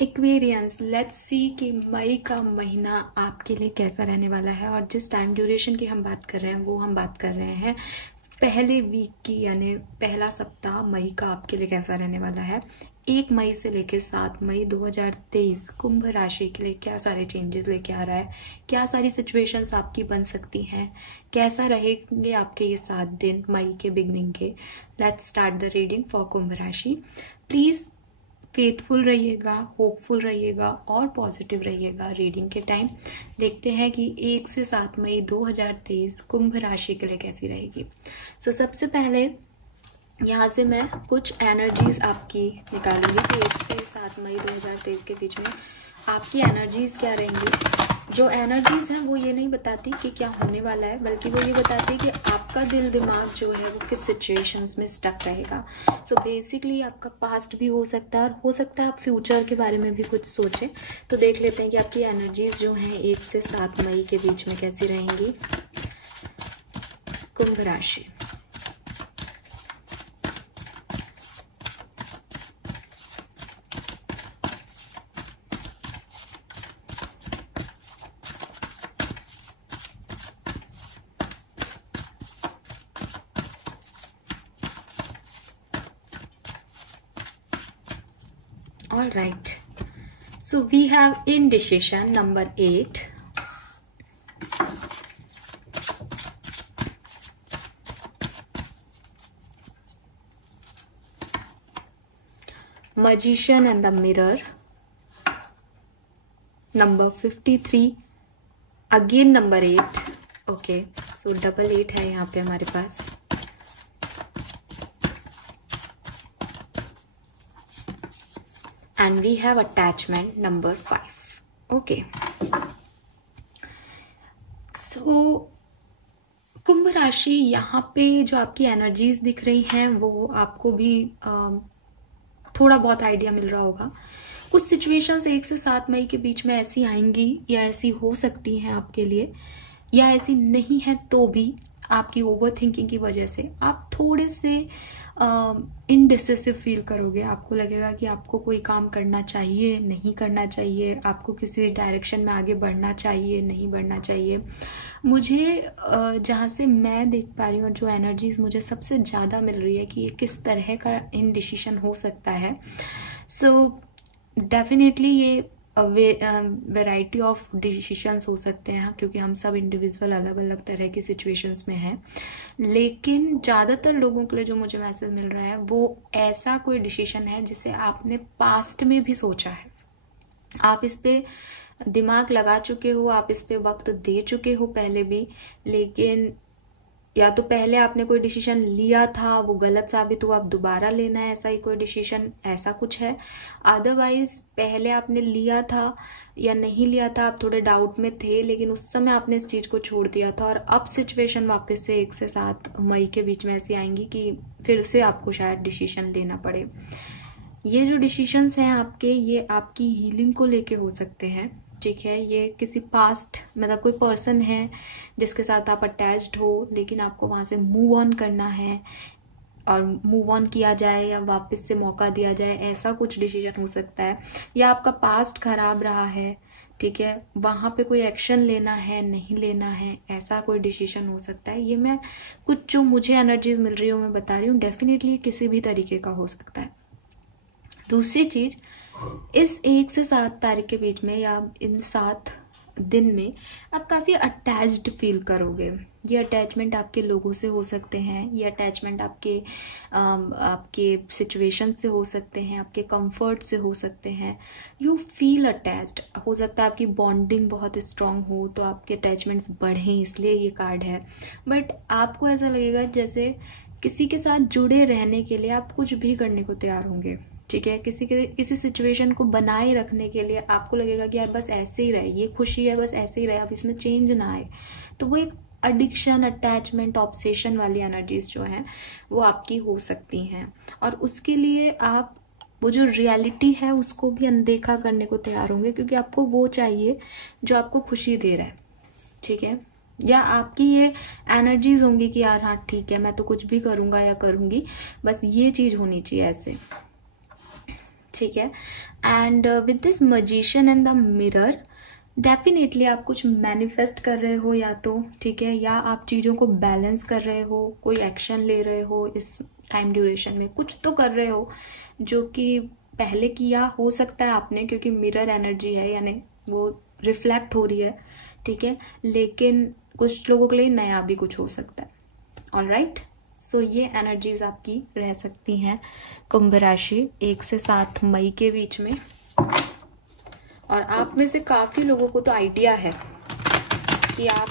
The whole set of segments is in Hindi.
एक्वेरियंस, लेट्स सी कि मई का महीना आपके लिए कैसा रहने वाला है। और जिस टाइम ड्यूरेशन की हम बात कर रहे हैं वो हम बात कर रहे हैं पहले वीक की, यानी पहला सप्ताह मई का आपके लिए कैसा रहने वाला है। 1 मई से लेकर 7 मई 2023 कुंभ राशि के लिए क्या सारे चेंजेस लेके आ रहा है, क्या सारी सिचुएशंस आपकी बन सकती हैं, कैसा रहेंगे आपके ये 7 दिन मई के बिगनिंग के। Let's start the reading for Kumbh राशि। प्लीज फेथफुल रहिएगा, होपफुल रहिएगा और पॉजिटिव रहिएगा रीडिंग के टाइम। देखते हैं कि 1 से 7 मई 2023 कुंभ राशि के लिए कैसी रहेगी। सबसे पहले यहाँ से मैं कुछ एनर्जीज आपकी निकालूंगी कि 1 से 7 मई 2023 के बीच में आपकी एनर्जीज क्या रहेंगी। जो एनर्जीज हैं वो ये नहीं बताती कि क्या होने वाला है, बल्कि वो ये बताती है कि आपका दिल दिमाग जो है वो किस सिचुएशंस में स्टक रहेगा। सो बेसिकली आपका पास्ट भी हो सकता है और हो सकता है आप फ्यूचर के बारे में भी कुछ सोचें। तो देख लेते हैं कि आपकी एनर्जीज जो हैं 1 से 7 मई के बीच में कैसी रहेंगी। कुंभ राशि, all right, so we have indecision number 8, magician and the mirror, number 53, again number 8. okay, so double 8 है यहाँ पे हमारे पास। and we have attachment number 5. okay, so कुंभ राशि, यहाँ पे जो आपकी एनर्जीज दिख रही हैं वो आपको भी थोड़ा बहुत आइडिया मिल रहा होगा। कुछ सिचुएशंस 1 से 7 मई के बीच में ऐसी आएंगी या ऐसी हो सकती हैं आपके लिए, या ऐसी नहीं है तो भी आपकी ओवर थिंकिंग की वजह से आप थोड़े से इनडिसिसिव फील करोगे। आपको लगेगा कि आपको कोई काम करना चाहिए, नहीं करना चाहिए, आपको किसी डायरेक्शन में आगे बढ़ना चाहिए, नहीं बढ़ना चाहिए। मुझे जहाँ से मैं देख पा रही हूँ, जो एनर्जीज मुझे सबसे ज़्यादा मिल रही है कि ये किस तरह का इनडिसीजन हो सकता है। सो डेफिनेटली ये वेराइटी ऑफ डिसीशंस हो सकते हैं, क्योंकि हम सब इंडिविजुअल अलग अलग तरह की सिचुएशंस में हैं। लेकिन ज़्यादातर लोगों के लिए जो मुझे मैसेज मिल रहा है वो ऐसा कोई डिसीजन है जिसे आपने पास्ट में भी सोचा है, आप इस पे दिमाग लगा चुके हो, आप इस पे वक्त दे चुके हो पहले भी, लेकिन या तो पहले आपने कोई डिसीजन लिया था वो गलत साबित हुआ, आप दोबारा लेना है, ऐसा ही कोई डिसीजन, ऐसा कुछ है। अदरवाइज पहले आपने लिया था या नहीं लिया था, आप थोड़े डाउट में थे, लेकिन उस समय आपने इस चीज को छोड़ दिया था और अब सिचुएशन वापस से 1 से 7 मई के बीच में ऐसी आएंगी कि फिर से आपको शायद डिसीजन लेना पड़े। ये जो डिसीजंस हैं आपके, ये आपकी हीलिंग को लेके हो सकते हैं, ठीक है। ये किसी पास्ट, मतलब कोई पर्सन है जिसके साथ आप अटैच्ड हो, लेकिन आपको वहां से मूव ऑन करना है और मूव ऑन किया जाए या वापस से मौका दिया जाए, ऐसा कुछ डिसीजन हो सकता है। या आपका पास्ट खराब रहा है, ठीक है, वहां पे कोई एक्शन लेना है, नहीं लेना है, ऐसा कोई डिसीजन हो सकता है। ये मैं कुछ जो मुझे एनर्जीज मिल रही हो मैं बता रही हूँ, डेफिनेटली किसी भी तरीके का हो सकता है। दूसरी चीज, इस 1 से 7 तारीख के बीच में या इन 7 दिन में आप काफी अटैच्ड फील करोगे। ये अटैचमेंट आपके लोगों से हो सकते हैं, ये अटैचमेंट आपके सिचुएशन से हो सकते हैं, आपके कंफर्ट से हो सकते हैं। यू फील अटैच्ड, हो सकता है आपकी बॉन्डिंग बहुत स्ट्रांग हो तो आपके अटैचमेंट्स बढ़ें, इसलिए ये कार्ड है। बट आपको ऐसा लगेगा जैसे किसी के साथ जुड़े रहने के लिए आप कुछ भी करने को तैयार होंगे, ठीक है। किसी सिचुएशन को बनाए रखने के लिए आपको लगेगा कि यार बस ऐसे ही रहे, ये खुशी है बस ऐसे ही रहे, अब इसमें चेंज ना आए। तो वो एक एडिक्शन, अटैचमेंट, ऑब्सेशन वाली एनर्जीज जो हैं वो आपकी हो सकती हैं, और उसके लिए आप वो जो रियलिटी है उसको भी अनदेखा करने को तैयार होंगे, क्योंकि आपको वो चाहिए जो आपको खुशी दे रहा है, ठीक है। या आपकी ये एनर्जीज होंगी कि यार हाँ ठीक है, मैं तो कुछ भी करूंगा या करूंगी, बस ये चीज होनी चाहिए ऐसे, ठीक है। And with this magician and the mirror, definitely आप कुछ मैनिफेस्ट कर रहे हो या तो, ठीक है, या आप चीज़ों को बैलेंस कर रहे हो, कोई एक्शन ले रहे हो इस टाइम ड्यूरेशन में, कुछ तो कर रहे हो जो कि पहले किया हो सकता है आपने, क्योंकि मिरर एनर्जी है, यानी वो रिफ्लेक्ट हो रही है, ठीक है, लेकिन कुछ लोगों के लिए नया भी कुछ हो सकता है। ऑलराइट, सो ये एनर्जीज आपकी रह सकती हैं कुंभ राशि 1 से 7 मई के बीच में। और आप में से काफी लोगों को तो आइडिया है कि आप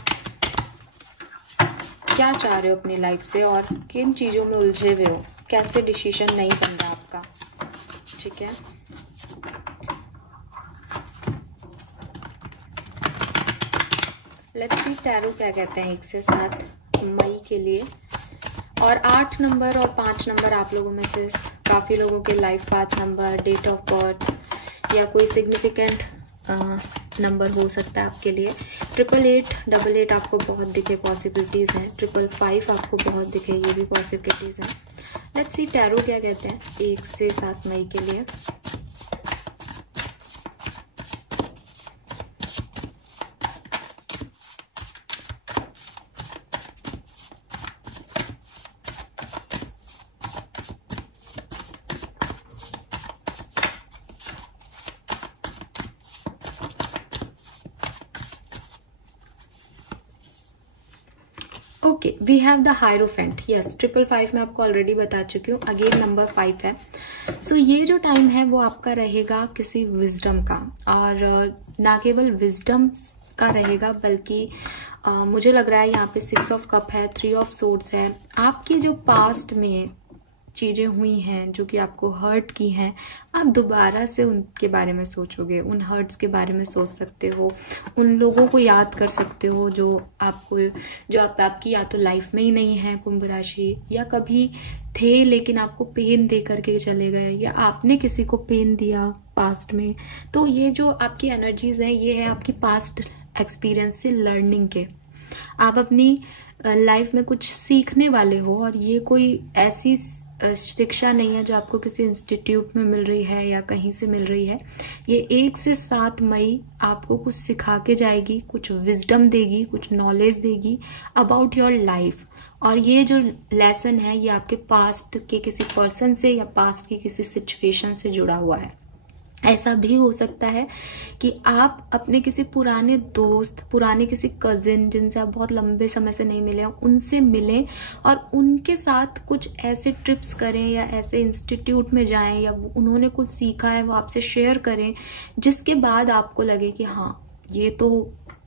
क्या चाह रहे हो अपनी लाइफ से और किन चीजों में उलझे हुए हो, कैसे डिसीजन नहीं बन रहा आपका, ठीक है। लेट्स सी टैरो क्या कहते हैं 1 से 7 मई के लिए। और 8 नंबर और 5 नंबर आप लोगों में से काफी लोगों के life path number, date of birth या कोई सिग्निफिकेंट नंबर हो सकता है आपके लिए। 888, 88 आपको बहुत दिखे पॉसिबिलिटीज हैं, 555 आपको बहुत दिखे, ये भी पॉसिबिलिटीज हैं। लेट्स सी टैरो क्या कहते हैं 1 से 7 मई के लिए। Okay, we have the hierophant. Yes, 555 में आपको ऑलरेडी बता चुकी हूँ, अगेन नंबर 5 है। सो ये जो टाइम है वो आपका रहेगा किसी विजडम का, और ना केवल विजडम का रहेगा बल्कि मुझे लग रहा है यहाँ पे 6 ऑफ कप है, 3 ऑफ सोर्ड्स है। आपकी जो पास्ट में चीजें हुई हैं जो कि आपको हर्ट की हैं, आप दोबारा से उनके बारे में सोचोगे, उन हर्ट्स के बारे में सोच सकते हो, उन लोगों को याद कर सकते हो जो आपकी या तो लाइफ में ही नहीं है कुंभ राशि, या कभी थे लेकिन आपको पेन दे करके चले गए, या आपने किसी को पेन दिया पास्ट में। तो ये जो आपकी एनर्जीज है ये है आपकी पास्ट एक्सपीरियंस से लर्निंग के। आप अपनी लाइफ में कुछ सीखने वाले हो, और ये कोई ऐसी शिक्षा नहीं है जो आपको किसी इंस्टीट्यूट में मिल रही है या कहीं से मिल रही है। ये 1 से 7 मई आपको कुछ सिखा के जाएगी, कुछ विजडम देगी, कुछ नॉलेज देगी अबाउट योर लाइफ। और ये जो लेसन है ये आपके पास्ट के किसी पर्सन से या पास्ट की किसी सिचुएशन से जुड़ा हुआ है। ऐसा भी हो सकता है कि आप अपने किसी पुराने दोस्त, पुराने किसी कजिन जिनसे आप बहुत लंबे समय से नहीं मिले, उनसे मिलें और उनके साथ कुछ ऐसे ट्रिप्स करें या ऐसे इंस्टीट्यूट में जाएं, या उन्होंने कुछ सीखा है वो आपसे शेयर करें, जिसके बाद आपको लगे कि हाँ ये तो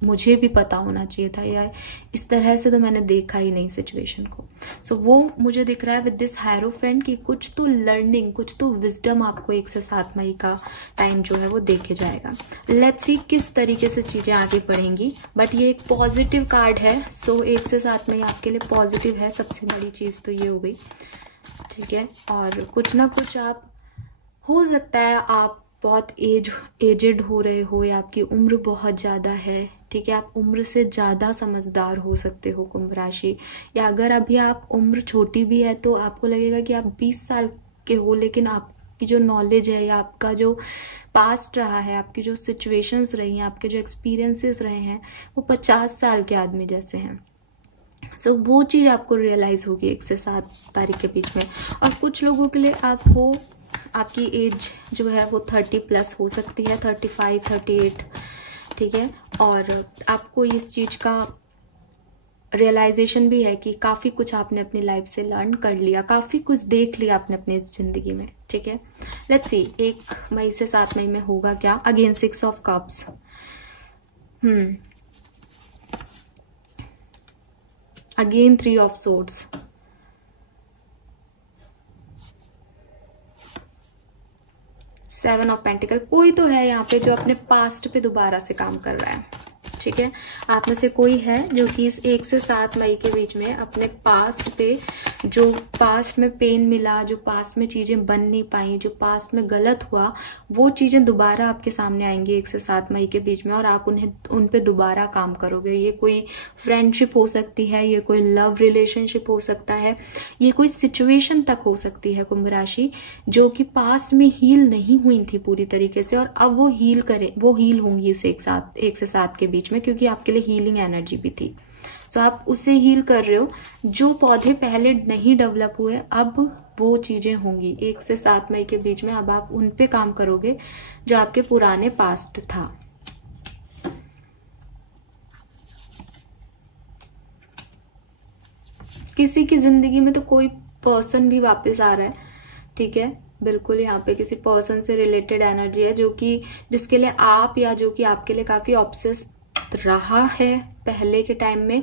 मुझे भी पता होना चाहिए था, या इस तरह से तो मैंने देखा ही नहीं सिचुएशन को। सो वो मुझे दिख रहा है विद दिस हायरोफेंट कि कुछ तो लर्निंग, कुछ तो विजडम आपको 1 से 7 मई का टाइम जो है वो देके जाएगा। लेट्स सी किस तरीके से चीजें आगे बढ़ेंगी, बट ये एक पॉजिटिव कार्ड है। सो 1 से 7 मई आपके लिए पॉजिटिव है, सबसे बड़ी चीज तो ये हो गई, ठीक है। और कुछ ना कुछ आप, हो सकता है आप बहुत एजेड हो रहे हो, या आपकी उम्र बहुत ज्यादा है, ठीक है, आप उम्र से ज्यादा समझदार हो सकते हो कुंभ राशि। या अगर अभी आप उम्र छोटी भी है तो आपको लगेगा कि आप 20 साल के हो, लेकिन आपकी जो नॉलेज है या आपका जो पास्ट रहा है, आपकी जो सिचुएशंस रही हैं, आपके जो एक्सपीरियंसेस रहे हैं, वो 50 साल के आदमी जैसे हैं। सो वो चीज आपको रियलाइज होगी 1 से 7 तारीख के बीच में। और कुछ लोगों के लिए आपकी एज जो है वो 30 प्लस हो सकती है, 35, 38, ठीक है। और आपको इस चीज का रियलाइजेशन भी है कि काफी कुछ आपने अपनी लाइफ से लर्न कर लिया, काफी कुछ देख लिया आपने अपनी जिंदगी में, ठीक है। लेट्स सी 1 मई से 7 मई में होगा क्या। Again 6 of cups, again 3 of swords, seven of pentacle. कोई तो है यहाँ पे जो अपने पास्ट पे दोबारा से काम कर रहा है, ठीक है। आप में से कोई है जो कि इस 1 से 7 मई के बीच में अपने पास्ट पे, जो पास्ट में पेन मिला, जो पास्ट में चीजें बन नहीं पाई, जो पास्ट में गलत हुआ, वो चीजें दोबारा आपके सामने आएंगी 1 से 7 मई के बीच में, और आप उन पे दोबारा काम करोगे। ये कोई फ्रेंडशिप हो सकती है, ये कोई लव रिलेशनशिप हो सकता है, ये कोई सिचुएशन तक हो सकती है कुंभ राशि, जो कि पास्ट में हील नहीं हुई थी पूरी तरीके से, और अब वो हील होंगी इस 1 से 7 के बीच में, क्योंकि आपके लिए हीलिंग एनर्जी भी थी। सो आप उससे हील कर रहे हो। जो पौधे पहले नहीं डेवलप हुए, अब वो चीजें होंगी 1 से 7 मई के बीच में। अब आप उन पे काम करोगे जो आपके पुराने पास्ट था। किसी की जिंदगी में तो कोई पर्सन भी वापस आ रहा है, ठीक है। बिल्कुल यहाँ पे किसी पर्सन से रिलेटेड एनर्जी है, जो कि जिसके लिए आप, या जो कि आपके लिए काफी ऑब्सेस रहा है पहले के टाइम में,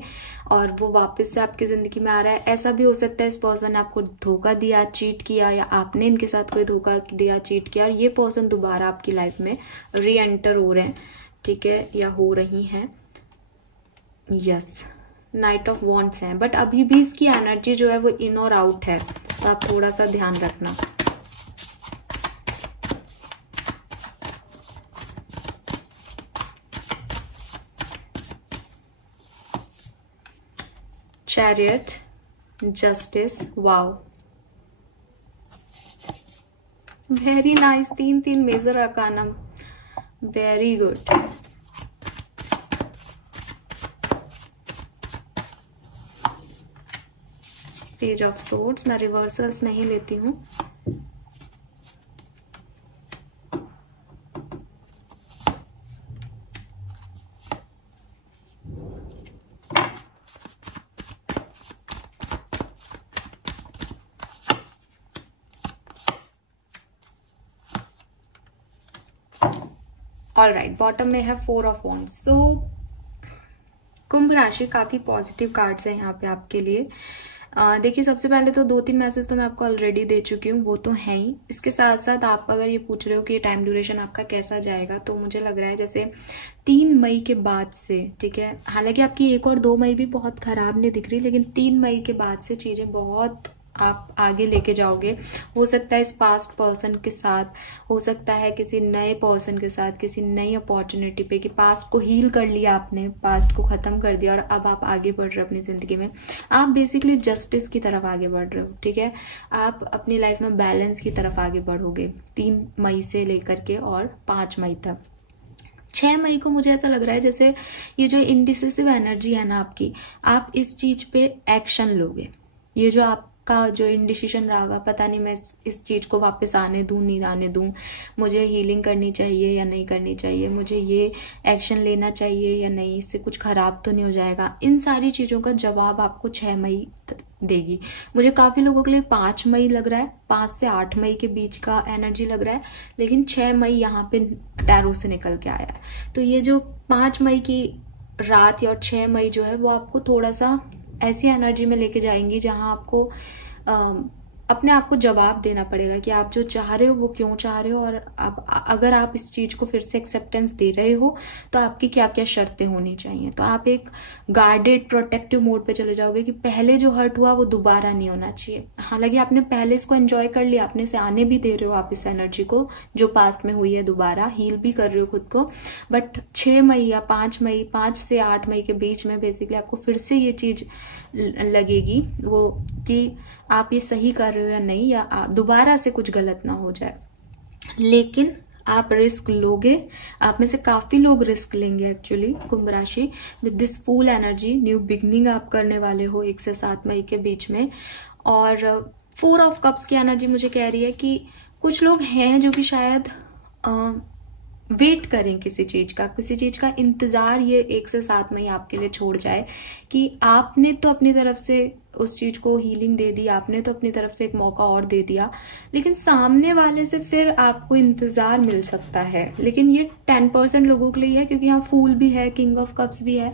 और वो वापस से आपकी जिंदगी में आ रहा है। ऐसा भी हो सकता है इस पर्सन ने आपको धोखा दिया, चीट किया, या आपने इनके साथ कोई धोखा दिया, चीट किया, और ये पर्सन दोबारा आपकी लाइफ में री एंटर हो रहे हैं, ठीक है, या हो रही हैं। यस, नाइट ऑफ वॉन्ड्स है, बट अभी भी इसकी एनर्जी जो है वो इन और आउट है, तो आप थोड़ा सा ध्यान रखना। Chariot, justice, wow, very nice. 3 major arcana, very good. Page of swords, मैं रिवर्सल्स नहीं लेती हूँ। ऑल राइट, बॉटम में है 4 ऑफ वॉन्ड्स। सो कुंभ राशि, काफी पॉजिटिव कार्ड्स है यहाँ पे आपके लिए। देखिए, सबसे पहले तो 2-3 मैसेज तो मैं आपको ऑलरेडी दे चुकी हूँ, वो तो है ही। इसके साथ साथ आप अगर ये पूछ रहे हो कि ये टाइम ड्यूरेशन आपका कैसा जाएगा, तो मुझे लग रहा है जैसे 3 मई के बाद से, ठीक है, हालांकि आपकी 1 और 2 मई भी बहुत खराब नहीं दिख रही, लेकिन 3 मई के बाद से चीजें बहुत आप आगे लेके जाओगे। हो सकता है इस पास्ट पर्सन के साथ, हो सकता है किसी नए पर्सन के साथ, किसी नई अपॉर्चुनिटी पे, कि पास्ट को हील कर लिया आपने, पास्ट को खत्म कर दिया, और अब आप आगे बढ़ रहे हो अपनी जिंदगी में। आप बेसिकली जस्टिस की तरफ आगे बढ़ रहे हो, ठीक है। आप अपनी लाइफ में बैलेंस की तरफ आगे बढ़ोगे 3 मई से लेकर के और 5 मई तक। 6 मई को मुझे ऐसा लग रहा है जैसे ये जो इनडिसिसिव एनर्जी है ना आपकी, आप इस चीज पे एक्शन लोगे। ये जो आपका जो इनडिसीजन रहेगा, पता नहीं मैं इस चीज को वापस आने दूं, नहीं आने दूं, मुझे हीलिंग करनी चाहिए या नहीं करनी चाहिए, मुझे ये एक्शन लेना चाहिए या नहीं, इससे कुछ खराब तो नहीं हो जाएगा, इन सारी चीजों का जवाब आपको 6 मई देगी। मुझे काफी लोगों के लिए 5 मई लग रहा है, 5 से 8 मई के बीच का एनर्जी लग रहा है, लेकिन 6 मई यहाँ पे टैरो से निकल के आया है। तो ये जो 5 मई की रात और 6 मई जो है वो आपको थोड़ा सा ऐसी एनर्जी में लेके जाएंगी जहां आपको अपने आप को जवाब देना पड़ेगा कि आप जो चाह रहे हो वो क्यों चाह रहे हो, और आप अगर आप इस चीज को फिर से एक्सेप्टेंस दे रहे हो तो आपकी क्या क्या शर्तें होनी चाहिए। तो आप एक गार्डेड प्रोटेक्टिव मोड पे चले जाओगे कि पहले जो हर्ट हुआ वो दोबारा नहीं होना चाहिए। हालांकि आपने पहले इसको एंजॉय कर लिया, अपने से आने भी दे रहे हो आप इस एनर्जी को जो पास्ट में हुई है, दोबारा हील भी कर रहे हो खुद को, बट 6 मई या 5 मई, 5 से 8 मई के बीच में बेसिकली आपको फिर से ये चीज लगेगी वो कि आप ये सही कर रहे हो या नहीं, या दोबारा से कुछ गलत ना हो जाए। लेकिन आप रिस्क लोगे, आप में से काफी लोग रिस्क लेंगे एक्चुअली कुंभ राशि with this full energy. New beginning आप करने वाले हो 1 से 7 मई के बीच में। और 4 ऑफ कप्स की एनर्जी मुझे कह रही है कि कुछ लोग हैं जो कि शायद वेट करें किसी चीज का इंतजार ये 1 से 7 मई आपके लिए छोड़ जाए कि आपने तो अपनी तरफ से उस चीज को हीलिंग दे दी, आपने तो अपनी तरफ से एक मौका और दे दिया, लेकिन सामने वाले से फिर आपको इंतजार मिल सकता है। लेकिन ये 10% लोगों के लिए है, क्योंकि यहाँ फूल भी है, किंग ऑफ कप्स भी है,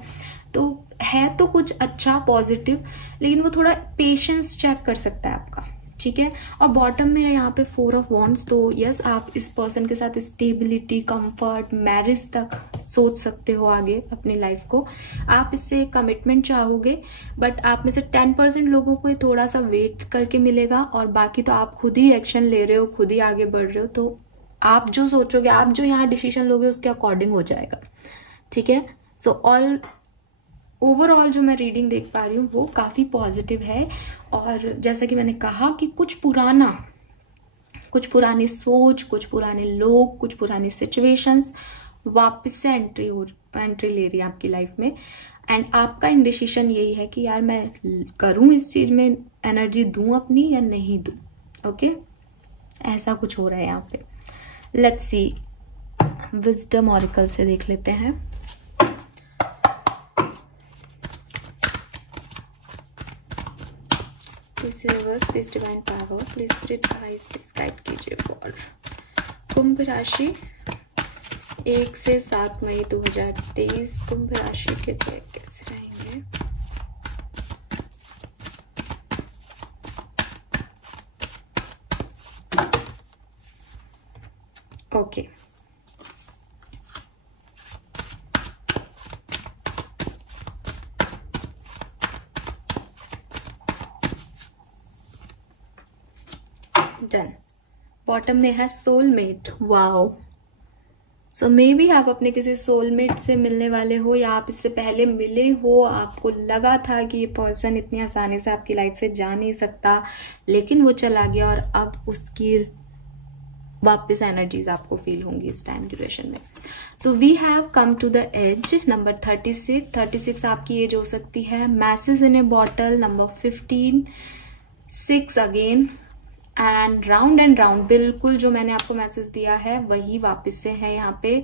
तो है तो कुछ अच्छा पॉजिटिव, लेकिन वो थोड़ा पेशेंस चेक कर सकता है आपका, ठीक है। और बॉटम में है यहाँ पे 4 ऑफ वॉन्ड्स। तो यस, आप इस पर्सन के साथ स्टेबिलिटी, कंफर्ट, मैरिज तक सोच सकते हो आगे अपनी लाइफ को, आप इससे कमिटमेंट चाहोगे, बट आप में से 10% लोगों को ये थोड़ा सा वेट करके मिलेगा, और बाकी तो आप खुद ही एक्शन ले रहे हो, खुद ही आगे बढ़ रहे हो, तो आप जो सोचोगे, आप जो यहाँ डिसीजन लोगे उसके अकॉर्डिंग हो जाएगा, ठीक है। सो ओवरऑल जो मैं रीडिंग देख पा रही हूँ वो काफी पॉजिटिव है, और जैसा कि मैंने कहा कि कुछ पुरानी सोच, कुछ पुराने लोग, कुछ पुरानी सिचुएशंस वापस से एंट्री ले रही है आपकी लाइफ में, एंड आपका इंडिसीजन यही है कि यार मैं करूं इस चीज में, एनर्जी दूं अपनी या नहीं दूं, ओके। ऐसा कुछ हो रहा है यहाँ पे। लेट्स सी, विजडम ऑरिकल से देख लेते हैं। Please universe, please divine power, please spirit guides, please guide कीजिए फॉर कुंभ राशि 1 से 7 मई 2023 कुंभ राशि के लिए कैसे रहेंगे। Okay, done. बॉटम में है soulmate. Wow. So may be आप अपने किसी सोलमेट से मिलने वाले हो, या आप इससे पहले मिले हो, आपको लगा था कि ये पर्सन इतनी आसानी से आपकी लाइफ से जा नहीं सकता, लेकिन वो चला गया और अब उसकी वापस एनर्जीज आपको फील होंगी इस टाइम ड्यूरेशन में। So we have come to the age. Number 36 आपकी एज हो सकती है। Message in a bottle number 15, 6 again, and round बिल्कुल जो मैंने आपको मैसेज दिया है वही वापस से है यहाँ पे।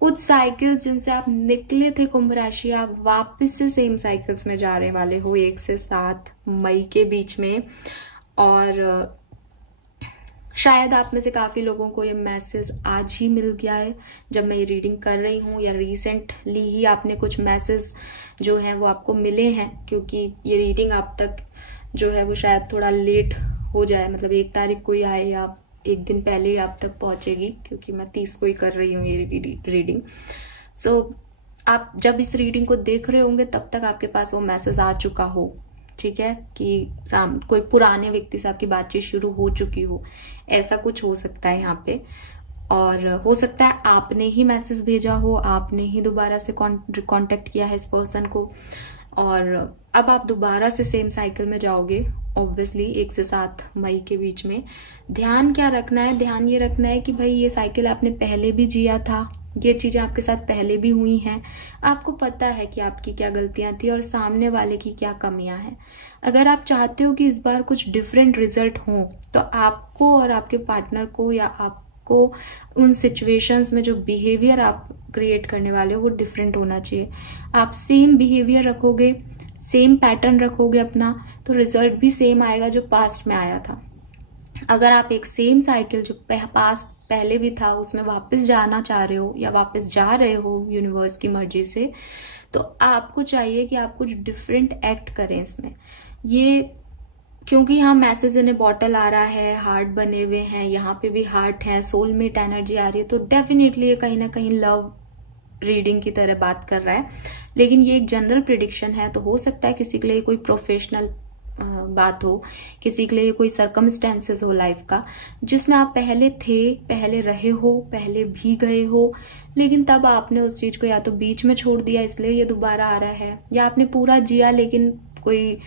कुछ साइकिल्स जिनसे आप निकले थे कुंभ राशि, आप वापस से सेम साइकिल्स में जा रहे वाले हो 1 से 7 मई के बीच में, और शायद आप में से काफी लोगों को ये मैसेज आज ही मिल गया है जब मैं ये रीडिंग कर रही हूँ, या रिसेंटली ही आपने कुछ मैसेज जो है वो आपको मिले हैं, क्योंकि ये रीडिंग आप तक जो है वो शायद थोड़ा लेट हो जाए, मतलब 1 तारीख को ही आए या 1 दिन पहले ही आप तक पहुंचेगी, क्योंकि मैं 30 को ही कर रही हूँ ये रीडिंग। सो आप जब इस रीडिंग को देख रहे होंगे तब तक आपके पास वो मैसेज आ चुका हो, ठीक है, कि कोई पुराने व्यक्ति से आपकी बातचीत शुरू हो चुकी हो, ऐसा कुछ हो सकता है यहाँ पे। और हो सकता है आपने ही मैसेज भेजा हो, आपने ही दोबारा से कांटेक्ट किया है इस पर्सन को, और अब आप दोबारा से सेम साइकिल में जाओगे ऑब्वियसली 1 से 7 मई के बीच में। ध्यान क्या रखना है? ध्यान ये रखना है कि भाई ये साइकिल आपने पहले भी जिया था, ये चीजें आपके साथ पहले भी हुई हैं, आपको पता है कि आपकी क्या गलतियां थी और सामने वाले की क्या कमियां हैं। अगर आप चाहते हो कि इस बार कुछ डिफरेंट रिजल्ट हो, तो आपको और आपके पार्टनर को या आपको उन सिचुएशंस में जो बिहेवियर आप क्रिएट करने वाले हो वो डिफरेंट होना चाहिए। आप सेम बिहेवियर रखोगे, सेम पैटर्न रखोगे अपना, तो रिजल्ट भी सेम आएगा जो पास्ट में आया था। अगर आप एक सेम साइकिल जो पास्ट पहले भी था उसमें वापस जाना चाह रहे हो या वापस जा रहे हो यूनिवर्स की मर्जी से, तो आपको चाहिए कि आप कुछ डिफरेंट एक्ट करें इसमें। ये क्योंकि यहाँ मैसेज इन ए बॉटल आ रहा है, हार्ट बने हुए हैं, यहाँ पे भी हार्ट है, सोलमेट एनर्जी आ रही है, तो डेफिनेटली ये कहीं ना कहीं लव रीडिंग की तरह बात कर रहा है। लेकिन ये एक जनरल प्रिडिक्शन है, तो हो सकता है किसी के लिए कोई प्रोफेशनल बात हो, किसी के लिए कोई सर्कमस्टेंसेस हो लाइफ का, जिसमें आप पहले थे, पहले रहे हो, पहले भी गए हो, लेकिन तब आपने उस चीज को या तो बीच में छोड़ दिया इसलिए ये दोबारा आ रहा है, या आपने पूरा जिया लेकिन कोई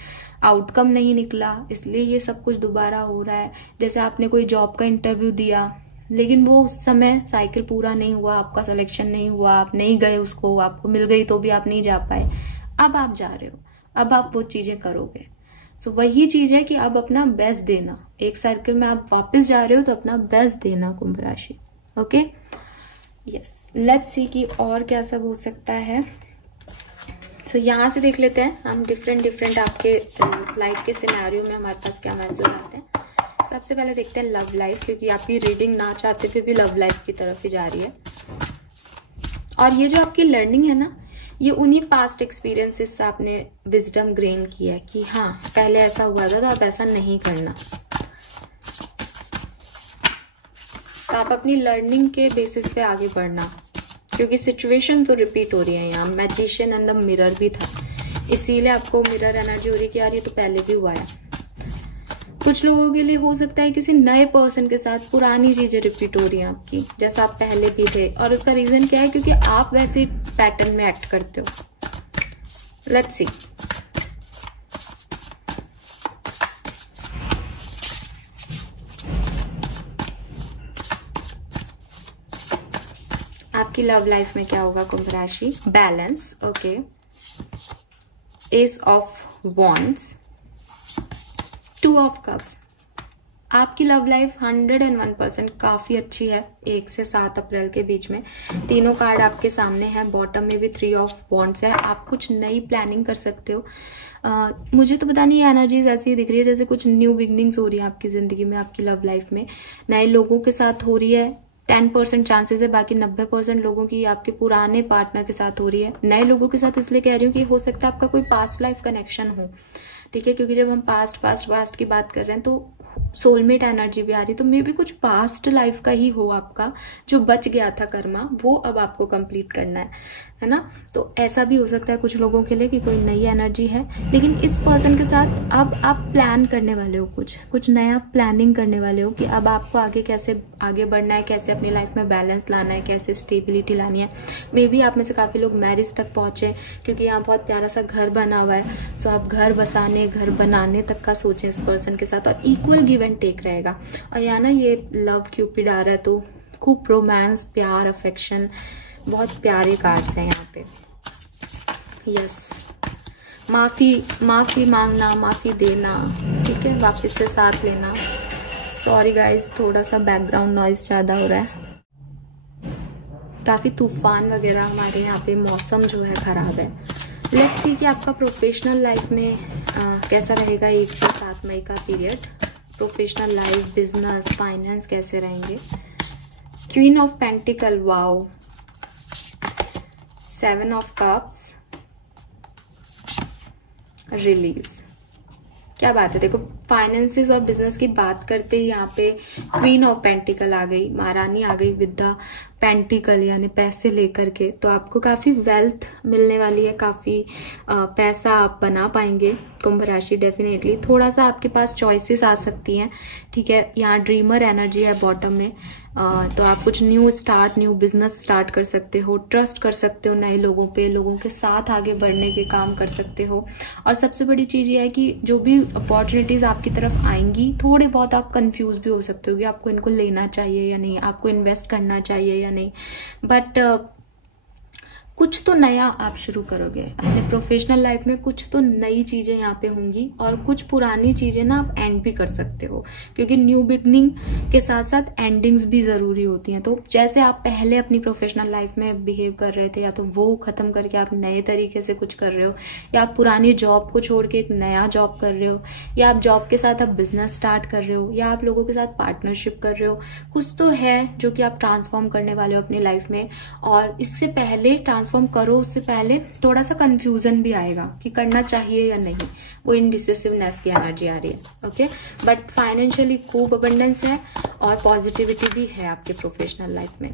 आउटकम नहीं निकला इसलिए ये सब कुछ दोबारा हो रहा है। जैसे आपने कोई जॉब का इंटरव्यू दिया लेकिन वो उस समय साइकिल पूरा नहीं हुआ, आपका सिलेक्शन नहीं हुआ, आप नहीं गए, उसको आपको मिल गई तो भी आप नहीं जा पाए, अब आप जा रहे हो, अब आप वो चीजें करोगे। सो वही चीज है कि अब अपना बेस्ट देना, एक सर्कल में आप वापस जा रहे हो तो अपना बेस्ट देना कुंभ राशि। ओके, यस, लेट्स सी कि और क्या सब हो सकता है। सो यहाँ से देख लेते हैं हम डिफरेंट आपके लाइफ के सिनेरियो में हमारे पास क्या मैसेज आते हैं। सबसे पहले देखते हैं लव लाइफ, क्योंकि आपकी रीडिंग ना चाहते हुए भी लव लाइफ की तरफ ही जा रही है। और ये जो आपकी लर्निंग है ना, ये उन्हीं पास्ट एक्सपीरियंसेस से आपने विजडम गेन किया है कि हाँ पहले ऐसा हुआ था तो आप ऐसा नहीं करना। तो आप अपनी लर्निंग के बेसिस पे आगे बढ़ना, क्योंकि सिचुएशन तो रिपीट हो रही है यहाँ। मैजिशियन एंड द मिरर भी था, इसीलिए आपको मिरर एनर्जी हो रही है कि यार ये तो पहले भी हुआ है। कुछ लोगों के लिए हो सकता है किसी नए पर्सन के साथ पुरानी चीजें रिपीट हो रही हैं आपकी, जैसा आप पहले भी थे, और उसका रीजन क्या है? क्योंकि आप वैसे पैटर्न में एक्ट करते हो। Let's see. आपकी लव लाइफ में क्या होगा कुंभ राशि? Balance, okay. S of wands, 2 of cups. आपकी लव लाइफ 101% काफी अच्छी है 1 से 7 अप्रैल के बीच में। तीनों कार्ड आपके सामने हैं, बॉटम में भी 3 ऑफ वॉन्ड्स है। आप कुछ नई प्लानिंग कर सकते हो। मुझे तो पता नहीं, ये एनर्जीज ऐसी दिख रही है जैसे कुछ न्यू बिगनिंग्स हो रही है आपकी जिंदगी में, आपकी लव लाइफ में नए लोगों के साथ हो रही है। 10% चांसेस है, बाकी 90% लोगों की आपके पुराने पार्टनर के साथ हो रही है। नए लोगों के साथ इसलिए कह रही हूँ कि हो सकता है आपका कोई पास्ट लाइफ कनेक्शन हो, ठीक है? क्योंकि जब हम पास्ट की बात कर रहे हैं तो सोलमेट एनर्जी भी आ रही है, तो मे बी कुछ पास्ट लाइफ का ही हो आपका, जो बच गया था कर्मा, वो अब आपको कंप्लीट करना है ना? तो ऐसा भी हो सकता है कुछ लोगों के लिए कि कोई नई एनर्जी है, लेकिन इस पर्सन के साथ अब आप प्लान करने वाले हो, कुछ नया प्लानिंग करने वाले हो कि अब आपको आगे कैसे आगे बढ़ना है, कैसे अपनी लाइफ में बैलेंस लाना है, कैसे स्टेबिलिटी लानी है। मे बी आप में से काफी लोग मैरिज तक पहुंचे, क्योंकि यहाँ बहुत प्यारा सा घर बना हुआ है। सो आप घर बनाने तक का सोचे इस पर्सन के साथ, और इक्वल गिव एंड टेक रहेगा। और यहाँ ना ये लव क्यूपिड आ रहा है, तो खूब रोमांस, प्यार, अफेक्शन, बहुत प्यारे कार्ड्स हैं यहाँ पे। यस, माफी मांगना, माफी देना, ठीक है, वापस से साथ लेना। सॉरी गाइस, थोड़ा सा बैकग्राउंड नॉइज ज्यादा हो रहा है, काफी तूफान वगैरह हमारे यहाँ पे, मौसम जो है खराब है। लेट्स सी कि आपका प्रोफेशनल लाइफ में कैसा रहेगा 1 से 7 मई का period. Professional life, business, finance कैसे रहेंगे? Queen of pentacle, wow, 7 of cups, release. क्या बात है, देखो फाइनेंसेस और बिजनेस की बात करते ही यहाँ पे क्वीन ऑफ पेंटिकल आ गई, महारानी आ गई विद द पेंटिकल, यानी पैसे लेकर के। तो आपको काफी वेल्थ मिलने वाली है, काफी पैसा आप बना पाएंगे कुंभ राशि। डेफिनेटली थोड़ा सा आपके पास चॉइसेस आ सकती हैं, ठीक है? यहाँ ड्रीमर एनर्जी है बॉटम में, तो आप कुछ न्यू बिजनेस स्टार्ट कर सकते हो, ट्रस्ट कर सकते हो नए लोगों पे, लोगों के साथ आगे बढ़ने के काम कर सकते हो। और सबसे बड़ी चीज ये है कि जो भी अपॉर्चुनिटीज आपकी तरफ आएंगी, थोड़े बहुत आप कंफ्यूज भी हो सकते हो कि आपको इनको लेना चाहिए या नहीं, आपको इन्वेस्ट करना चाहिए या नहीं, बट कुछ तो नया आप शुरू करोगे अपने प्रोफेशनल लाइफ में, कुछ तो नई चीजें यहाँ पे होंगी, और कुछ पुरानी चीजें ना आप एंड भी कर सकते हो, क्योंकि न्यू बिगनिंग के साथ साथ एंडिंग्स भी जरूरी होती हैं। तो जैसे आप पहले अपनी प्रोफेशनल लाइफ में बिहेव कर रहे थे, या तो वो खत्म करके आप नए तरीके से कुछ कर रहे हो, या आप पुरानी जॉब को छोड़ के एक नया जॉब कर रहे हो, या आप जॉब के साथ अब बिजनेस स्टार्ट कर रहे हो, या आप लोगों के साथ पार्टनरशिप कर रहे हो, कुछ तो है जो कि आप ट्रांसफॉर्म करने वाले हो अपनी लाइफ में। और इससे पहले ट्रांसफॉर्म करो, उससे पहले थोड़ा सा कंफ्यूजन भी आएगा कि करना चाहिए या नहीं, वो इनडिसिसिवनेस की एनर्जी आ रही है, ओके? बट फाइनेंशियली खूब अबंडेंस है और पॉजिटिविटी भी है आपके प्रोफेशनल लाइफ में।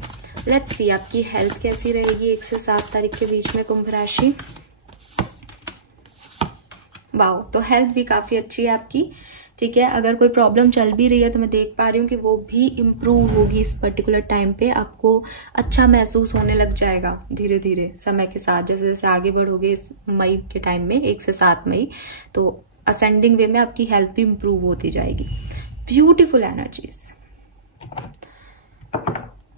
लेट्स सी आपकी हेल्थ कैसी रहेगी 1 से 7 तारीख के बीच में कुंभ राशि। वाओ, तो हेल्थ भी काफी अच्छी है आपकी, ठीक है? अगर कोई प्रॉब्लम चल भी रही है तो मैं देख पा रही हूँ कि वो भी इम्प्रूव होगी इस पर्टिकुलर टाइम पे। आपको अच्छा महसूस होने लग जाएगा धीरे धीरे समय के साथ, जैसे जैसे आगे बढ़ोगे इस मई के टाइम में 1 से 7 मई, तो असेंडिंग वे में आपकी हेल्थ भी इम्प्रूव होती जाएगी। ब्यूटीफुल एनर्जीज,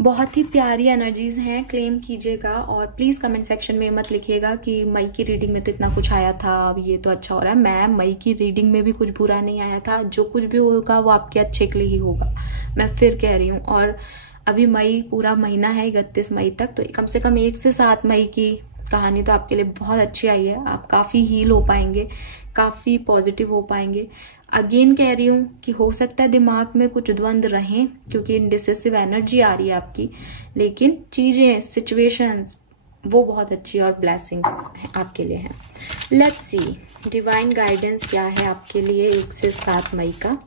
बहुत ही प्यारी एनर्जीज हैं, क्लेम कीजिएगा। और प्लीज कमेंट सेक्शन में मत लिखिएगा कि मई की रीडिंग में तो इतना कुछ आया था, अब ये तो अच्छा हो रहा है। मैं मई की रीडिंग में भी कुछ बुरा नहीं आया था, जो कुछ भी होगा वो आपके अच्छे के लिए ही होगा, मैं फिर कह रही हूँ। और अभी मई पूरा महीना है 31 मई तक, तो कम से कम 1 से 7 मई की कहानी तो आपके लिए बहुत अच्छी आई है। आप काफी हील हो पाएंगे, काफी पॉजिटिव हो पाएंगे। अगेन कह रही हूँ कि हो सकता है दिमाग में कुछ द्वंद रहें, क्योंकि इनडिसिसिव एनर्जी आ रही है आपकी, लेकिन चीजें, सिचुएशंस वो बहुत अच्छी और ब्लेसिंग्स आपके लिए हैं। लेट्स सी डिवाइन गाइडेंस क्या है आपके लिए 1 से 7 मई का।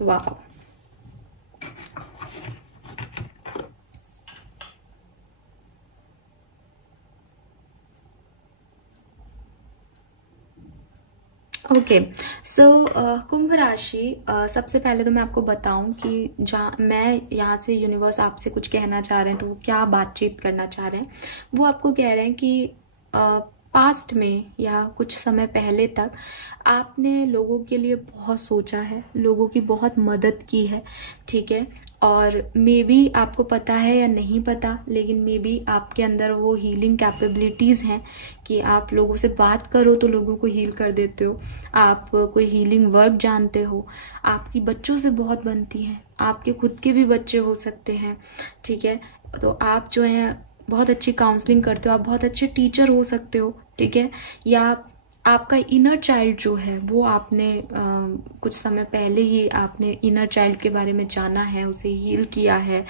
वाह, ओके। सो कुंभ राशि, सबसे पहले तो मैं आपको बताऊं कि जहाँ मैं यहाँ से यूनिवर्स आपसे कुछ कहना चाह रहे हैं, तो वो क्या बातचीत करना चाह रहे हैं, वो आपको कह रहे हैं कि पास्ट में या कुछ समय पहले तक आपने लोगों के लिए बहुत सोचा है, लोगों की बहुत मदद की है, ठीक है। और मे बी आपको पता है या नहीं पता, लेकिन मे बी आपके अंदर वो हीलिंग कैपेबिलिटीज़ हैं कि आप लोगों से बात करो तो लोगों को हील कर देते हो, आप कोई हीलिंग वर्क जानते हो, आपकी बच्चों से बहुत बनती हैं, आपके खुद के भी बच्चे हो सकते हैं, ठीक है। तो आप जो हैं बहुत अच्छी काउंसलिंग करते हो, आप बहुत अच्छे टीचर हो सकते हो, ठीक है। या आपका इनर चाइल्ड जो है वो आपने कुछ समय पहले ही आपने इनर चाइल्ड के बारे में जाना है, उसे हील किया है,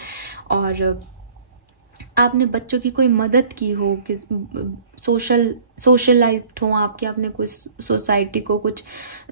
और आपने बच्चों की कोई मदद की हो, कि सोशलाइज्ड हो आपके, आपने कुछ सोसाइटी को कुछ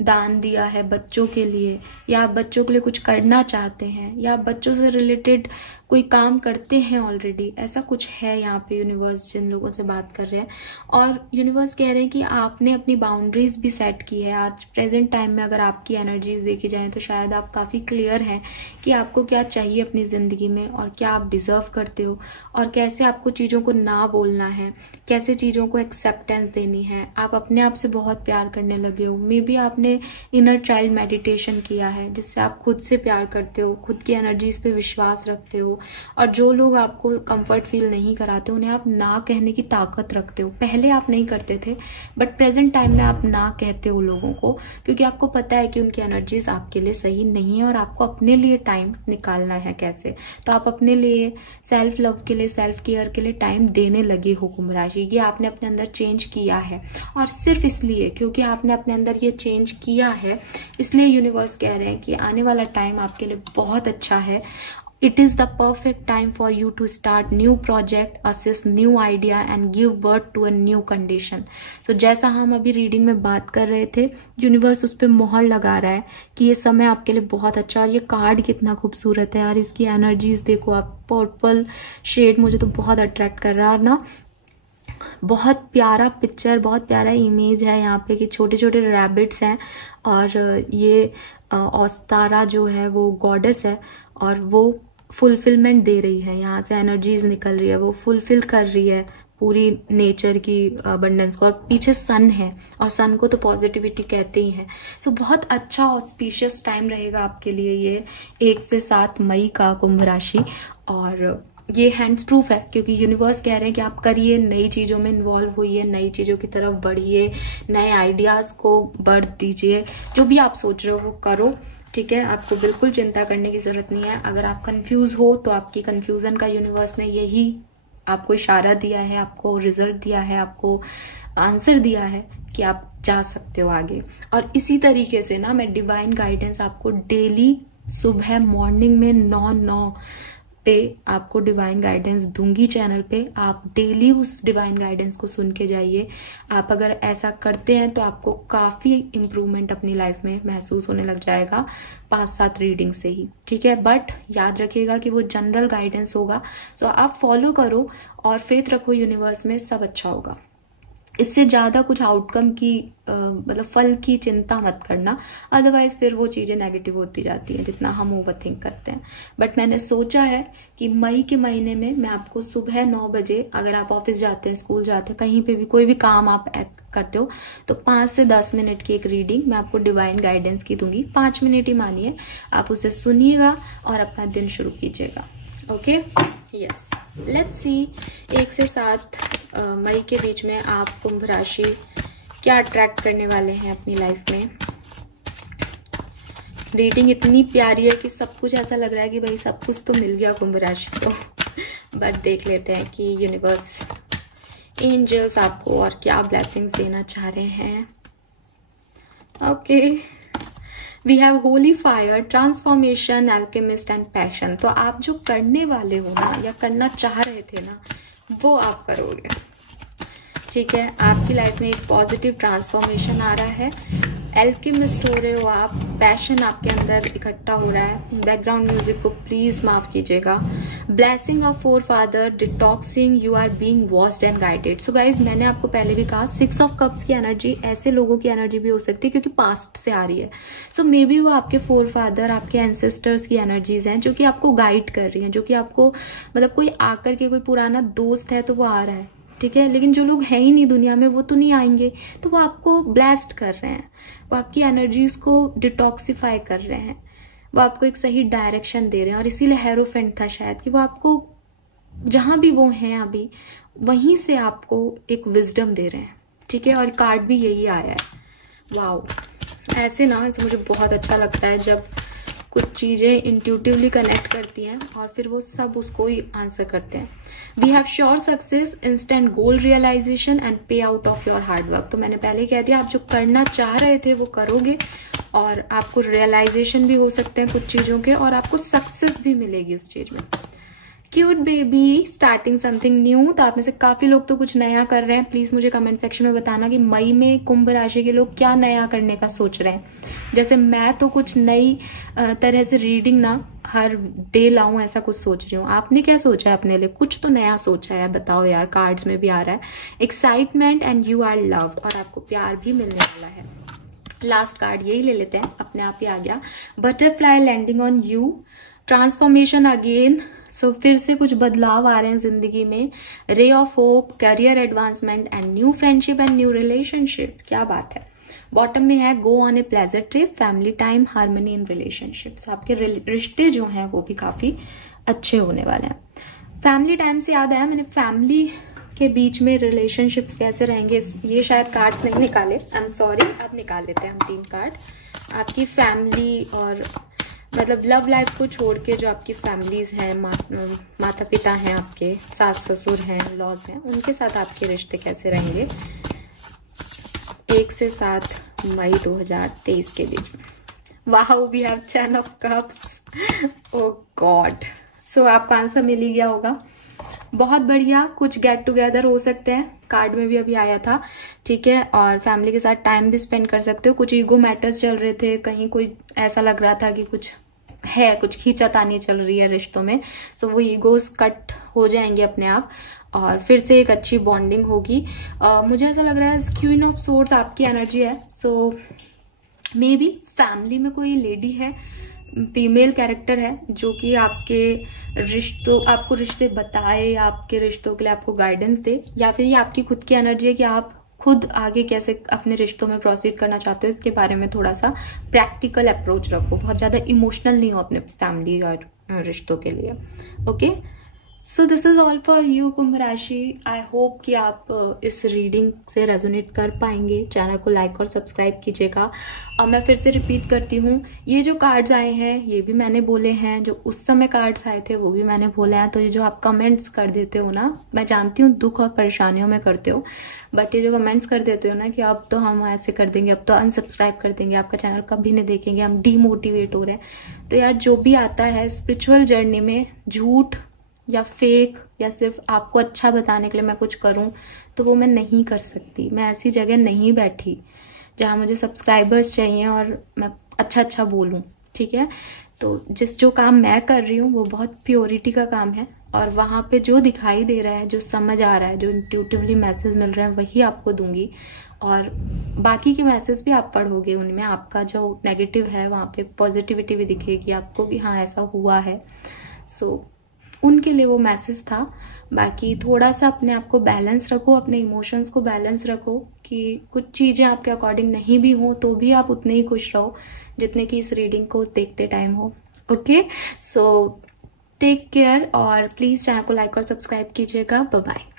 दान दिया है बच्चों के लिए, या आप बच्चों के लिए कुछ करना चाहते हैं, या आप बच्चों से रिलेटेड कोई काम करते हैं ऑलरेडी, ऐसा कुछ है यहाँ पे यूनिवर्स जिन लोगों से बात कर रहे हैं। और यूनिवर्स कह रहे हैं कि आपने अपनी बाउंड्रीज भी सेट की है। आज प्रेजेंट टाइम में अगर आपकी एनर्जीज देखी जाए तो शायद आप काफ़ी क्लियर हैं कि आपको क्या चाहिए अपनी ज़िंदगी में, और क्या आप डिज़र्व करते हो, और कैसे आपको चीज़ों को ना बोलना है, कैसे चीज़ों को एक्सेप्टेंस देनी है। आप अपने आप से बहुत प्यार करने लगे हो, मे बी आपने इनर चाइल्ड मेडिटेशन किया है जिससे आप खुद से प्यार करते हो, खुद की एनर्जीज पे विश्वास रखते हो, और जो लोग आपको कंफर्ट फील नहीं कराते उन्हें आप ना कहने की ताकत रखते हो। पहले आप नहीं करते थे, बट प्रेजेंट टाइम में आप ना कहते हो लोगों को, क्योंकि आपको पता है कि उनकी एनर्जीज आपके लिए सही नहीं है, और आपको अपने लिए टाइम निकालना है कैसे। तो आप अपने लिए सेल्फ लव के लिए, सेल्फ केयर के लिए टाइम देने लगे हो कुंभ राशि। ये आपने अपने अंदर चेंज किया है, और सिर्फ इसलिए क्योंकि आपने अपने अंदर ये चेंज किया है, इसलिए यूनिवर्स कह रहे हैं कि आने वाला टाइम आपके लिए बहुत अच्छा है। It is the perfect time for you to start new project, assess new idea and give birth to a new condition. So जैसा हम अभी रीडिंग में बात कर रहे थे, यूनिवर्स उस पर मोहर लगा रहा है कि ये समय आपके लिए बहुत अच्छा। और ये कार्ड कितना खूबसूरत है यार, इसकी एनर्जीज देखो आप, पर्पल शेड मुझे तो बहुत अट्रैक्ट कर रहा है, और ना बहुत प्यारा पिक्चर, बहुत प्यारा इमेज है यहाँ पे कि छोटे छोटे रैबिट्स हैं, और ये ऑस्तारा जो है वो गॉडेस है, और वो फुलफिलमेंट दे रही है, यहाँ से एनर्जीज निकल रही है, वो फुलफिल कर रही है पूरी नेचर की अबंडेंस को। और पीछे सन है, और सन को तो पॉजिटिविटी कहते ही हैं। सो बहुत अच्छा ऑस्पिशियस टाइम रहेगा आपके लिए ये 1 से 7 मई का कुंभ राशि। और ये हैंड्स प्रूफ है, क्योंकि यूनिवर्स कह रहे हैं कि आप करिए, नई चीज़ों में इन्वॉल्व होइए, नई चीज़ों की तरफ बढ़िए, नए आइडियाज़ को बढ़ दीजिए, जो भी आप सोच रहे हो वो करो, ठीक है। आपको बिल्कुल चिंता करने की जरूरत नहीं है। अगर आप कंफ्यूज हो तो आपकी कंफ्यूजन का यूनिवर्स ने यही आपको इशारा दिया है, आपको रिजल्ट दिया है, आपको आंसर दिया है कि आप जा सकते हो आगे। और इसी तरीके से ना मैं डिवाइन गाइडेंस आपको डेली सुबह मॉर्निंग में 9:09 पे आपको डिवाइन गाइडेंस दूंगी चैनल पे। आप डेली उस डिवाइन गाइडेंस को सुन के जाइए। आप अगर ऐसा करते हैं तो आपको काफी इम्प्रूवमेंट अपनी लाइफ में महसूस होने लग जाएगा 5-7 रीडिंग से ही, ठीक है। बट याद रखिएगा कि वो जनरल गाइडेंस होगा, सो आप फॉलो करो और फेथ रखो यूनिवर्स में, सब अच्छा होगा। इससे ज्यादा कुछ आउटकम की मतलब फल की चिंता मत करना, अदरवाइज फिर वो चीजें नेगेटिव होती जाती हैं जितना हम ओवरथिंक करते हैं। बट मैंने सोचा है कि मई के महीने में मैं आपको सुबह 9 बजे, अगर आप ऑफिस जाते हैं, स्कूल जाते हैं, कहीं पे भी कोई भी काम आप करते हो, तो 5 से 10 मिनट की एक रीडिंग मैं आपको डिवाइन गाइडेंस की दूंगी। 5 मिनट ही मानिए, आप उसे सुनिएगा और अपना दिन शुरू कीजिएगा। ओके, यस, लेट्स सी 1 से 7 मई के बीच में आप कुंभ राशि क्या अट्रैक्ट करने वाले हैं अपनी लाइफ में। रीडिंग इतनी प्यारी है कि सब कुछ ऐसा लग रहा है कि भाई सब कुछ तो मिल गया कुंभ राशि को। बट देख लेते हैं कि यूनिवर्स, एंजल्स आपको और क्या ब्लेसिंग्स देना चाह रहे हैं। Okay, we have holy fire, transformation, alchemist and passion. तो आप जो करने वाले हो ना, या करना चाह रहे थे ना, वो आप करोगे, ठीक है। आपकी लाइफ में एक पॉजिटिव ट्रांसफॉर्मेशन आ रहा है, एल्केमिस्ट हो रहे हो आप, पैशन आपके अंदर इकट्ठा हो रहा है। बैकग्राउंड म्यूजिक को प्लीज माफ कीजिएगा। Blessing of forefather, detoxing, you are being watched and guided. So guys, मैंने आपको पहले भी कहा 6 ऑफ कप्स की एनर्जी ऐसे लोगों की एनर्जी भी हो सकती है क्योंकि पास्ट से आ रही है। सो मे बी वो आपके फोर फादर, आपके एंसेस्टर्स की एनर्जीज हैं जो कि आपको गाइड कर रही हैं, जो कि आपको मतलब कोई आकर के, कोई पुराना दोस्त है तो वो आ रहा है, ठीक है, लेकिन जो लोग हैं ही नहीं दुनिया में वो तो नहीं आएंगे, तो वो आपको ब्लेस्ड कर रहे हैं, वो आपकी एनर्जीज को डिटॉक्सिफाई कर रहे हैं, वो आपको एक सही डायरेक्शन दे रहे हैं। और इसीलिए हेरोफेंट था शायद कि वो आपको जहां भी वो हैं अभी वहीं से आपको एक विजडम दे रहे हैं, ठीक है। और कार्ड भी यही आया है। वाओ, ऐसे ना ऐसे मुझे बहुत अच्छा लगता है जब कुछ चीजें इंट्यूटिवली कनेक्ट करती हैं और फिर वो सब उसको ही आंसर करते हैं। We have sure success, instant goal realization and pay out of your hard work. तो मैंने पहले ही कह दिया, आप जो करना चाह रहे थे वो करोगे और आपको रियलाइजेशन भी हो सकते हैं कुछ चीजों के, और आपको सक्सेस भी मिलेगी उस चीज में। Cute baby starting something new. तो आप में से काफी लोग तो कुछ नया कर रहे हैं। प्लीज मुझे कमेंट सेक्शन में बताना कि मई में कुंभ राशि के लोग क्या नया करने का सोच रहे हैं। जैसे मैं तो कुछ नई तरह से रीडिंग ना हर डे लाऊं, ऐसा कुछ सोच रही हूँ। आपने क्या सोचा है अपने लिए? कुछ तो नया सोचा है, बताओ यार। कार्ड्स में भी आ रहा है excitement and you are loved, और आपको प्यार भी मिलने वाला है। लास्ट कार्ड यही ले लेते हैं, अपने आप ही आ गया। Butterfly landing on you, transformation again. So फिर से कुछ बदलाव आ रहे हैं जिंदगी में। Ray of hope, career advancement and new friendship and new relationship. क्या बात है। बॉटम में है go on a pleasure trip, family time, harmony in relationships. आपके रिश्ते जो हैं वो भी काफी अच्छे होने वाले हैं। फैमिली टाइम से याद आया, मैंने फैमिली के बीच में रिलेशनशिप्स कैसे रहेंगे, ये शायद कार्ड्स नहीं निकाले, आई एम सॉरी। अब निकाल लेते हैं हम 3 कार्ड। आपकी फैमिली और मतलब लव लाइफ को छोड़ के जो आपकी फैमिलीज हैं, माता पिता हैं, आपके सास ससुर हैं, लॉज हैं, उनके साथ आपके रिश्ते कैसे रहेंगे 1 से 7 मई 2023 के बीच में। Wow, we have 10 of cups. Oh God. So आपका आंसर मिल ही गया होगा। बहुत बढ़िया। कुछ गेट टुगेदर हो सकते हैं, कार्ड में भी अभी आया था, ठीक है। और फैमिली के साथ टाइम भी स्पेंड कर सकते हो। कुछ ईगो मैटर्स चल रहे थे, कहीं कोई ऐसा लग रहा था कि कुछ है, कुछ खींचातानी चल रही है रिश्तों में। सो वो ईगोस कट हो जाएंगे अपने आप और फिर से एक अच्छी बॉन्डिंग होगी। मुझे ऐसा लग रहा है क्वीन ऑफ सोर्ड्स आपकी एनर्जी है। सो मे बी फैमिली में कोई लेडी है, फीमेल कैरेक्टर है, जो कि आपको रिश्ते बताए, आपके रिश्तों के लिए आपको गाइडेंस दे, या फिर ये आपकी खुद की एनर्जी है कि आप खुद आगे कैसे अपने रिश्तों में प्रोसीड करना चाहते हो। इसके बारे में थोड़ा सा प्रैक्टिकल अप्रोच रखो, बहुत ज्यादा इमोशनल नहीं हो अपने फैमिली और रिश्तों के लिए। Okay, so this is all for you Kumbh राशि। आई होप कि आप इस रीडिंग से रेजोनेट कर पाएंगे। चैनल को लाइक और सब्सक्राइब कीजिएगा। और मैं फिर से रिपीट करती हूँ, ये जो कार्ड्स आए हैं ये भी मैंने बोले हैं, जो उस समय कार्ड्स आए थे वो भी मैंने बोले हैं। तो ये जो आप कमेंट्स कर देते हो ना, मैं जानती हूँ दुख और परेशानियों में करते हो, बट ये जो कमेंट्स कर देते हो ना कि अब तो हम ऐसे कर देंगे, अब तो अनसब्सक्राइब कर देंगे, आपका चैनल कभी नहीं देखेंगे, हम डीमोटिवेट हो रहे हैं, तो यार जो भी आता है स्पिरिचुअल जर्नी में, झूठ या फेक या सिर्फ आपको अच्छा बताने के लिए मैं कुछ करूं, तो वो मैं नहीं कर सकती। मैं ऐसी जगह नहीं बैठी जहां मुझे सब्सक्राइबर्स चाहिए और मैं अच्छा बोलूं, ठीक है। तो जो काम मैं कर रही हूँ वो बहुत प्योरिटी का काम है, और वहां पे जो दिखाई दे रहा है, जो समझ आ रहा है, जो इंट्यूटिवली मैसेज मिल रहा है, वही आपको दूंगी। और बाकी के मैसेज भी आप पढ़ोगे, उनमें आपका जो नेगेटिव है वहां पे पॉजिटिविटी भी दिखेगी आपको कि हाँ ऐसा हुआ है। सो उनके लिए वो मैसेज था। बाकी थोड़ा सा अपने आप को बैलेंस रखो, अपने इमोशंस को बैलेंस रखो, कि कुछ चीजें आपके अकॉर्डिंग नहीं भी हो तो भी आप उतने ही खुश रहो जितने कि इस रीडिंग को देखते टाइम हो। ओके, सो टेक केयर और प्लीज चैनल को लाइक और सब्सक्राइब कीजिएगा। Bye bye.